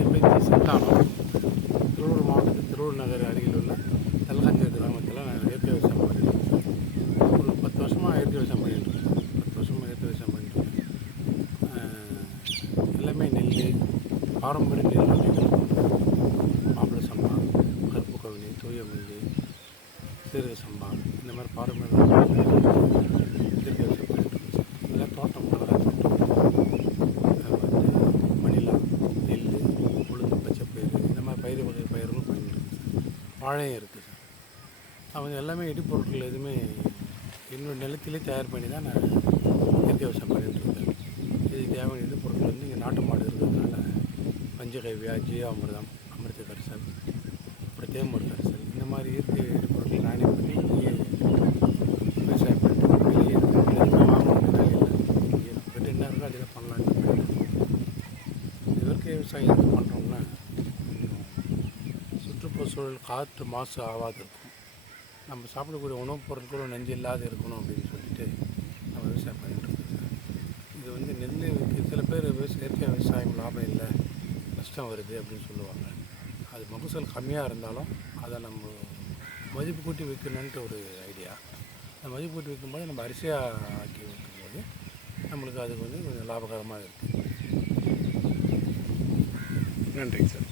MLC Santhanam Tiruvallur மாவட்டத்தில் திருவள்ளூர் நகர் அருகில் உள்ள தல்கஞ்ச கிராமத்தில் நான் இயற்கை விவசாயம் பண்ணியிருக்கேன் ஒரு பத்து வருஷமாக இயற்கை விவசாயம் பண்ணிட்டுருக்கேன் பத்து வருஷமாக இயற்கை விவசாயம் பண்ணிட்டுருக்கேன் எல்லாமே நெல் பாரம்பரிய நெல் வகைகள் மாப்பிள சம்பா கருப்பு கவினி தூய மல்லி சீரக சம்பா இந்த மாதிரி பாரம்பரிய இயற்கை விவசாயம் பண்ணிட்டு இருக்கேன் சார் இதெல்லாம் தோட்டம் மிளகாய் தோட்டம் அது வந்து மணிலா நெல் உளுந்து பச்சை பயிறு இந்த மாதிரி பயிர் வகை பயிர்களும் பண்ணிட்டு இருக்கேன் சார் வாழையும் இருக்குது. அவங்க எல்லாமே இடிப்பொருட்கள் எதுவுமே என்னோட நிலத்திலே தயார் பண்ணி தான் நான் இயற்கை விவசாயம் பண்ணிட்டு இருக்கேன். இதுக்கு தேவையான இடிப்பொருட்கள் வந்து இங்கே நாட்டு மாடு இருக்கிறதுனால பஞ்சகைவியா ஜீவாமிர்தம் அமிர்த கரிசல் அப்புறம் தேம்பூர் கரிசல். இந்த மாதிரி இயற்கை இடிப்பொருட்கள் நானே பண்ணி இங்கே விவசாயம் பண்ணிட்டு வெளியே வாங்கணும் வேலை இல்லை. இங்கே என்ன இருக்கோ அதில் பண்ணலான்னு இயற்கை விவசாயம் பண்ணலாம் சுற்றுச்சூழல் காற்று மாசு ஆகாது. இருக்கும் நம்ம சாப்பிடக்கூடிய உணவுப் பொருட்களும் நஞ்சு இல்லாத இருக்கணும் அப்படின்னு சொல்லிட்டு நம்ம விவசாயம் பண்ணிட்டுருக்கோம் இது வந்து நெல் சில பேர் விவசாய இயற்கை விவசாயம் லாபம் இல்லை நஷ்டம் வருது அப்படின்னு சொல்லுவாங்க. அது மகசூல் கம்மியாக இருந்தாலும் அதை நம்ம மதிப்பு கூட்டி விற்கணுன்ட்டு ஒரு ஐடியா. அந்த மதிப்பு கூட்டி விற்கும்போது நம்ம அரிசியாக ஆக்கி விற்கும்போது நம்மளுக்கு அது வந்து கொஞ்சம் லாபகரமாக இருக்குது நன்றிங்க சார்.